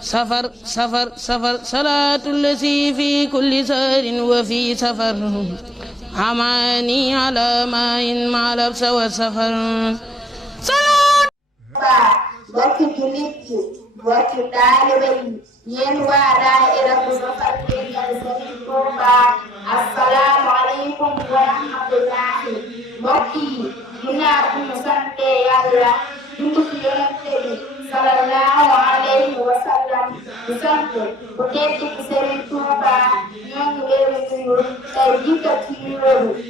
safar safar safar salaatu lasi fi kulli sahrin wa fi safar amaani ala maayin maalab sawa safar mbokki jullit yi mbokki taalibe yi yéen waa daayira bu Safar Déggal Serigne Touba assalaamu aleykum wa rahmatullahi mbokk yi ginnaaw bu ñu sante Yàlla julli ci Yonent bi sallallahu alayhi wa sallam di sant bu tedd ci Serigne Touba ñoo ngi leen di nuyu tey jiital ci nuyoo bi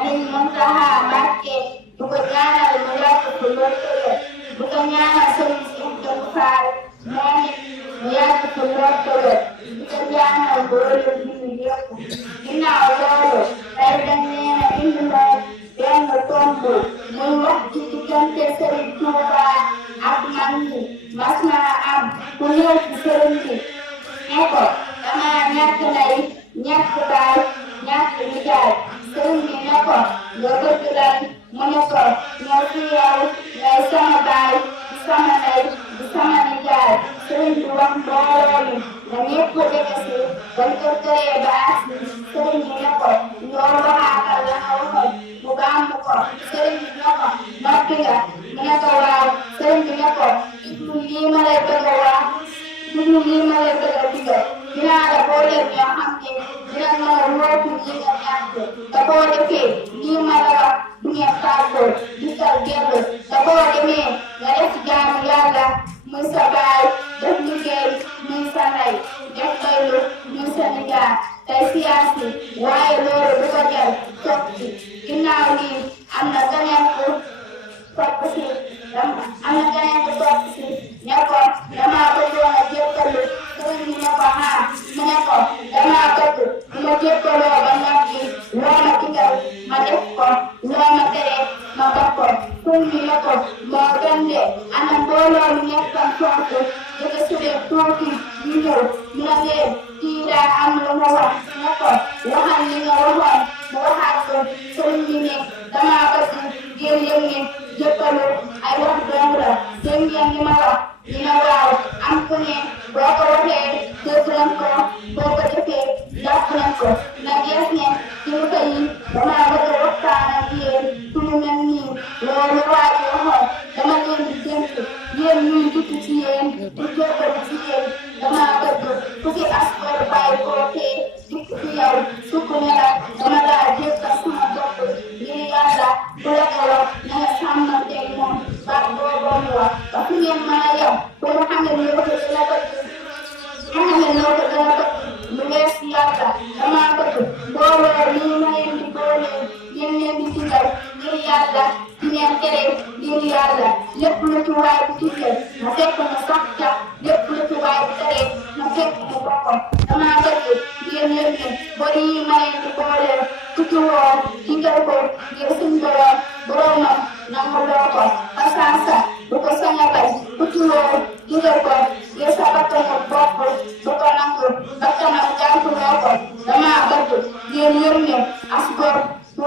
Aliou Muntaha Mbacké du ko ñaanal mu yàgg ko lool bu ko ñaanal Serigne si Abdou Fall moom it mu yàgg ko lool bu ko ñaanal mbooloo bi ñu yëpp ginnaaw loolu tey dañ leen a indi benn tomb muy wax ci diggante Serigne Touba ak man ñi mas naa am ku ñëw ci Serigne bi ne ko dama ñàkk ndey ñàkk baay ñàkk nijaay Serigne bi ne ko nga bëgg lan mu ne ko ñëw ci yow ngay sama baay di sama ndey di sama nijaay Serigne bi wax mbooloo mi na ñépp dëgg si bañ ko tëree ba agsi Serigne bi ne ko ñoo waxaatal la nga waxoon mu baamu ko Serigne bi ne ko noppi nga mu ne ko waaw Serigne bi ne ko lii ma lay bëgg a wax lii ma lay bëgg a digal dinaa la boole ñoo xam ne dina mën a wóotu li nga ñàkk te boo defee lii ma la wax du ngeen tàggoo gisal dellu te boo demee nga def jaamu Yàlla muy sa baay def liggéey muy sa ndey def doylu muy sa nijaay tey siyaasi waaye loolu du ko jar topp ci ginnaaw lii am na keneen ku topp si ne ko damaa bëggoon a jébbalu Serigne bi ne ko mu ne ko damaa bëgg bu ma jébbaloo ba noppi loo ma digal ma def ko loo ma tere ma ba ko Serigne bi ne ko moo gën de ana mbooloo mi nekkoon foofu jóge sule tuuti ñu ñëw mu ne leen kii daa am lu mu wax ne ko waxal li nga waxoon mu waxaat ko Serigne bi ne damaa bëgg ngeen yëg ne jébbalu ay wax dong la dégg ngeen li ma wax dina waaw am ku ne boo ko waxee dégg nañ ko boo ko defee jàpp nañ ko na gees ne kilifa yi damaa bëgg a waxtaan ak yéen su ñu mel nii loolu waa ji waxoon dama leen di dénk yéen ñuy dugg ci yéen di jébbalu ci yéen damaa bëgg ku fi askan bàyyi koo fee dikk ci yow sukk ne la dama laa jébbal sama bopp ngir Yàlla bu la ko wax na nga sàmmanteeg moom baat boobu mu wax ba fu ngeen mën a yem ba nga xam ne ñoo ko gën a bëgg lu wees Yàlla damaa bëgg booloo lii ma leen di boole ngeen leen di digal ngir Yàlla di ngeen tere ngir Yàlla lépp lu ci waay bu digle na fekk mu sax ca lépp lu ci waay bu tere na fekk mu bokk damaa bëgg ngeen leen ne bari yi ma leen di boole ku ci woo digal ko ngir suñ boromam nangu loo ko asansa bu ko sañ a bañ ku ci woo digal ko ngir sa bakkanu bopp bu ko nangu bakkanam jànku loo ko damaa bëgg ngeen yër ne as góor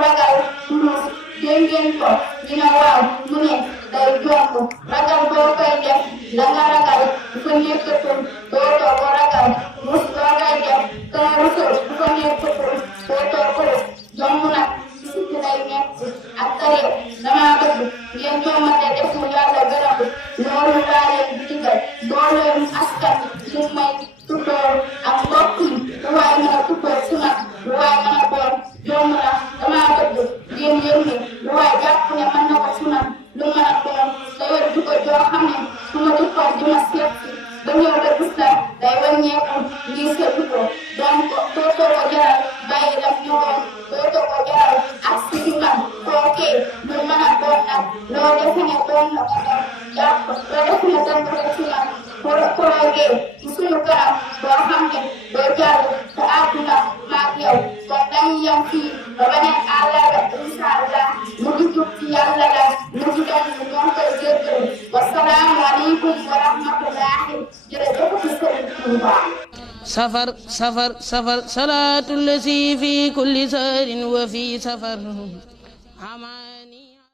ragal tuus dégg ngeen ko dina waaw mu ne day jomb ragal boo koy def la nga ragal bu ko nekkatul dootoo ko ragal mus boo koy def ka rusul bu ko nekkatul dootoo ko jomb nag sikki lay nekk ak tare damaa bëgg ngeen jommate def mu Yàlla gërëm loolu laa leen di digal booleem askan li may tuddoo ak mbokk yi lu waay mën a tuddoo si nag lu waay mën a bool jomb na damaa bëgg ngeen yëg ne lu waay jàpp ne mën na ko si nag lu mën a doon te yor di ko joo xam ne su ma dikkoon di ma seet si ba ñëw ba gis la day wàññeeku ngir seetlu ko donc dootoo ko jaral bàyyi daf ñëwoon dootoo ko jaral ak si man kookee lu mën a doon nag loo defe ne doon na ko doon jàpp loo defe ne doon ko def si man kookee ci suñu kanam boo xam ne doo jàll te àdduna maag yow kon dañuy yem fii ba beneen àllarba incha allah mu ngi jub ci Yàlla la mu ngi doon ñoo koy jéggalu wasalaamu aleykum wa rahmatullahi jërëjëf ci Serigne Touba safar safar safar salaatu lasi fi kulli sahrin wa fi safar